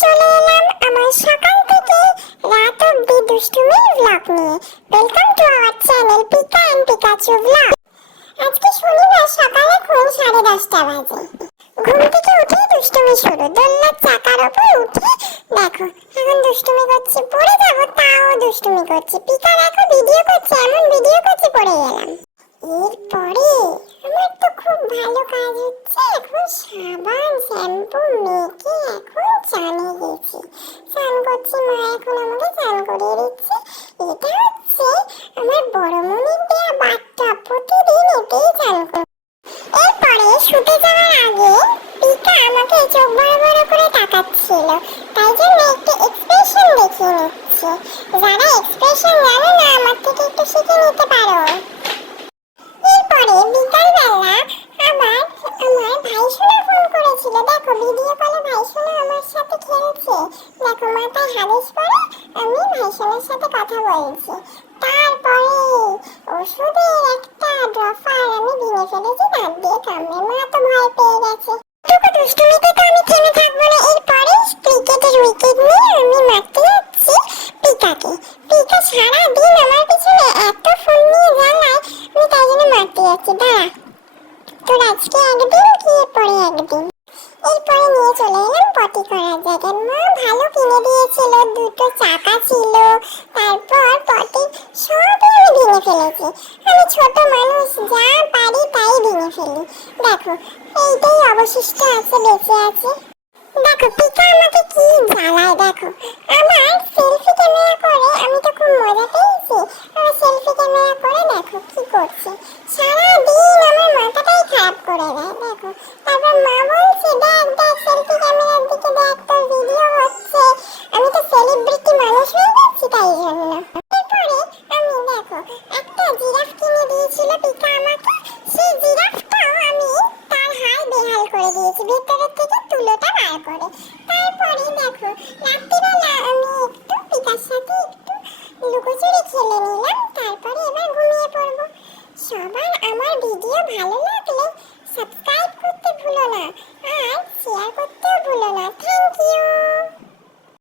চলে এলাম আমার সকাল থেকে রাত অবধি দুষ্টুমির ব্লগ নিয়ে। Welcome to our channel Pika and Pikachu vlog. আজকে শনিবার সকালে এখন 10:30 বাজে। ঘুম থেকে উঠে দুষ্টুমি শুরু। দোলনার চাকার উপর উঠে দেখো এখন দুষ্টুমি করছি, পড়ে যাবো তাও দুষ্টুমি করছি। পিকা দেখো ভিডিও করছে, এমন ভিডিও করছে পড়ে গেলাম। এরপরে আমার তো খুব ভালো কাজ হচ্ছে, এখন সাবান শ্যাম্পু মেখে এখন চানে গেছি। স্নান করছি, মা এখন আমাকে স্নান করিয়ে দিচ্ছে। এটা হচ্ছে আমার বড় মনির দেয়া বাথটাব, প্রতিদিন এতেই স্নান করি। এরপরে শুতে যাওয়ার আগে পিকা আমাকে চোখ বড় বড় করে তাকাচ্ছিল, তাই জন্য একটু এক্সপ্রেশন দেখিয়ে নিচ্ছে। যারা এক্সপ্রেশন জানো না আমার থেকে একটু শিখে নিতে পারো। এরপরে বিকালবেলা আবার আমার ভাইসোনা ফোন করেছিল। দেখো ভিডিও কলে ভাইসোনা আমার সাথে খেলছে। দেখো মাথায় হাদিস পরে আমি ভাইসোনার সাথে কথা বলছি। তারপরে ওষুধের একটা ড্রপার আমি ভেঙে ফেলেছি দাঁত দিয়ে কামড়ে। মা তো ভয় পেয়ে গেছে। দুষ্টুমিতে তো আমি থেমে থাকবো না। এরপরে ক্রিকেটের উইকেট নিয়ে আমি মারতে যাচ্ছি পিকাকে। পিকা সারাদিন আমার পিছনে এত ফোন নিয়ে জ্বালায়, আমি তাই জন্য মারতে যাচ্ছি। দাঁড়া, তোর আজকে একদিন কি পরে একদিন। এরপরে নিয়ে চলে এলাম পটি করার জায়গায়। মা ভালো কিনে দিয়েছিল, দুটো চাকা ছিল, তারপর পটি সবই আমি ভেঙে ফেলেছি। আমি ছোট মানুষ, যা পারি তাই ভেঙে ফেলি। দেখো এইটাই অবশিষ্ট আছে, বেঁচে আছে। দেখো পিকা আমাকে কি জ্বালায়। দেখো আমার সেলফি ক্যামেরা করে, আমি তো খুব মজা পেয়েছি। আমার সেলফি ক্যামেরা করে দেখো কি করছে, সারাদিন আমার মাথাটাই খারাপ করে দেয়। দেখো তারপর মা বলছে দেখ দেখ সেলফি ক্যামেরার দিকে দেখ, তোর ভিডিও হচ্ছে। আমি তো সেলিব্রিটি মানুষ হয়ে যাচ্ছি তাই জন্য। এরপরে আমি দেখো একটা জিরাফ কিনে দিয়েছিল পিকা আমাকে, সেই জিরাফটাও আমি তার হাল বেহাল করে দিয়েছি ভেতরের থেকে তুলোটা বার করে। তারপরে দেখো রাত্রিবেলা আমি একটু পিকার সাথে একটু লুকোচুরি খেলে নিলাম। তারপরে এবার ঘুমিয়ে পড়বো। সবার আমার ভিডিও ভালো লাগলে সাবস্ক্রাইব করতে ভুলো না, আর শেয়ার করতেও ভুলো না। Thank you.